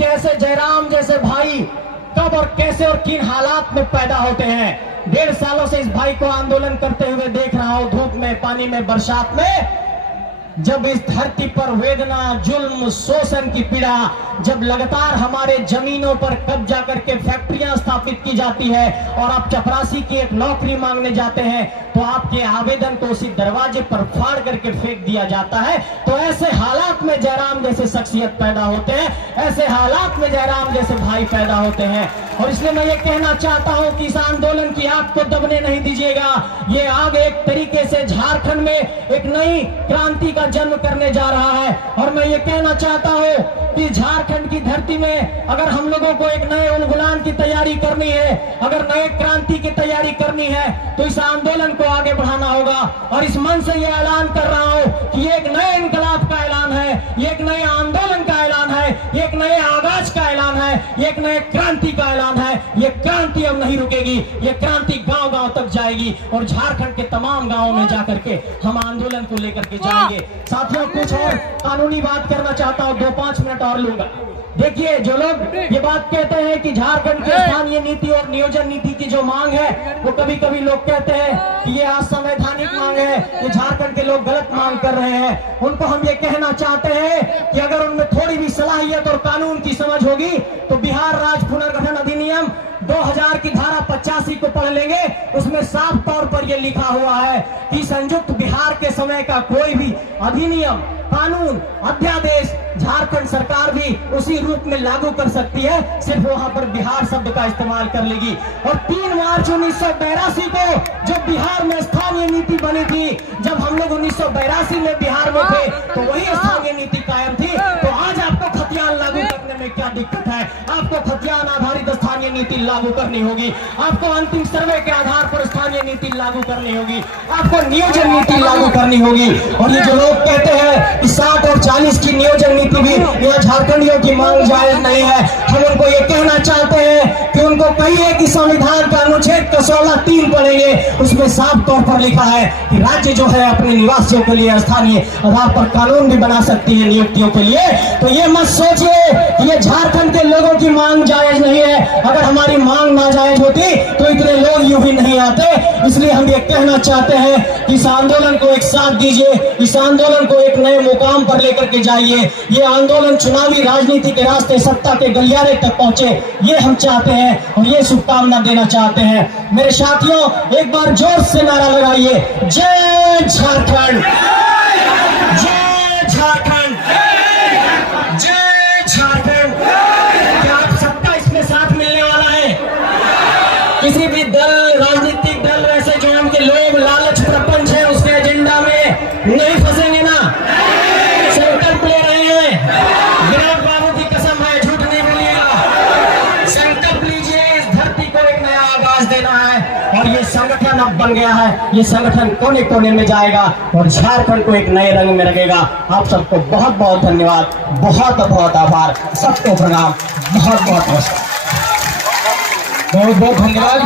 कि ऐसे जयराम जैसे भाई कब और कैसे और किन हालात में पैदा होते हैं। 1.5 सालों से इस भाई को आंदोलन करते हुए देख रहा हूं, धूप में, पानी में, बरसात में। जब इस धरती पर वेदना, जुल्म, शोषण की पीड़ा, जब लगातार हमारे जमीनों पर कब्जा करके फैक्ट्रियां स्थापित की जाती है और आप चपरासी की एक नौकरी मांगने जाते हैं तो आपके आवेदन को उसी दरवाजे पर फाड़ करके फेंक दिया जाता है। तो ऐसे हालात में जयराम जैसे शख्सियत पैदा होते हैं, ऐसे हालात में जयराम जैसे भाई पैदा होते हैं। और इसलिए मैं ये कहना चाहता हूं कि इस आंदोलन की आग को दबने नहीं दीजिएगा। ये आग एक तरीके से झारखंड में एक नई क्रांति का जन्म करने जा रहा है। और मैं ये कहना चाहता हूं कि झारखंड की धरती में अगर हम लोगों को एक नए उलगुलान की तैयारी करनी है, अगर नए क्रांति की तैयारी करनी है, तो इस आंदोलन को आगे बढ़ाना होगा। और इस मन से ये ऐलान कर रहा हूं कि ये एक नए इनकलाब का ऐलान है, ये एक नए आंदोलन का ऐलान है, ये एक नए आगाज का ऐलान है, ये एक नए क्रांति का ऐलान है। ये क्रांति अब नहीं रुकेगी, ये क्रांति गांव गांव तक जाएगी और झारखंड के तमाम गांवों में जाकर के हम आंदोलन को लेकर के जाएंगे। साथियों, कुछ और कानूनी बात करना चाहता हूं, 2-5 मिनट और लूंगा। देखिए, जो लोग ये बात कहते हैं कि झारखंड की स्थानीय नीति और नियोजन नीति की जो मांग है, वो कभी कभी लोग कहते हैं कि ये असंवैधानिक मांग है, ये झारखंड के लोग गलत मांग कर रहे हैं। उनको हम ये कहना चाहते हैं कि अगर उनमें थोड़ी भी सलाहियत और कानून की समझ होगी तो बिहार राज्य पुनर्गठन अधिनियम 2000 की धारा 85 को पढ़ लेंगे। उसमें साफ तौर पर यह लिखा हुआ है कि संयुक्त बिहार के समय का कोई भी अधिनियम, कानून, अध्यादेश झारखंड सरकार भी उसी रूप में लागू कर सकती है, सिर्फ वहां पर बिहार शब्द का इस्तेमाल कर लेगी। और 3 मार्च 1982 को जो बिहार में स्थानीय नीति बनी थी, जब हम लोग 1982 में बिहार में थे तो वही स्थानीय नीति कायम थी। तो आज आपको खतियान लागू करने में क्या दिक्कत है? आपको खतियान आधारित स्थानीय नीति लागू करनी होगी, आपको अंतिम सर्वे के आधार पर स्थानीय नीति लागू करनी होगी, आपको नियोजन नीति लागू करनी होगी। और ये जो लोग कहते हैं कि 60 और 40 की नियोजन नीति भी यह झारखंडियों की मांग जायज नहीं है, हम उनको ये कहना चाहते हैं कि उनको कहिए कि संविधान का अनुच्छेद 16(3) पढ़ेंगे। उसमें साफ तौर पर लिखा है कि राज्य जो है अपने निवासियों के लिए स्थानीय आधार पर कानून भी बना सकती है नियुक्तियों के लिए। तो ये मत सोचिए कि ये झारखंड के लोगों की मांग जायज नहीं है। अगर हमारी मांग नाजायज होती तो इतने लोग यूं ही नहीं आते। इसलिए हम ये कहना चाहते हैं कि इस आंदोलन को एक साथ दीजिए, इस आंदोलन को एक नए मुकाम पर लेकर के जाइए। ये आंदोलन चुनावी राजनीति के रास्ते सत्ता के गलियारे तक पहुंचे, ये हम चाहते हैं और ये शुभकामना देना चाहते हैं। मेरे साथियों, एक बार जोर से नारा लगाइए, जय झारखंड, जय झारखंड, जय झारखंड। क्या आप सबका इसमें साथ मिलने वाला है? किसी भी दल, राजनीतिक दल, वैसे जो उनके लोग लालच प्रपंच है उसके एजेंडा में नहीं फंसेंगे ना? संकल्प ले रहे हैं, विराट बाबू की कसम है, झूठ नहीं बोलिएगा। संकल्प लीजिए, इस धरती को एक नया आगाज देना है। और ये संगठन अब बन गया है, ये संगठन कोने कोने में जाएगा और झारखंड को एक नए रंग में रखेगा। आप सबको बहुत बहुत धन्यवाद, बहुत बहुत आभार, सबको प्रणाम, बहुत बहुत नमस्कार, बहुत बहुत धन्यवाद।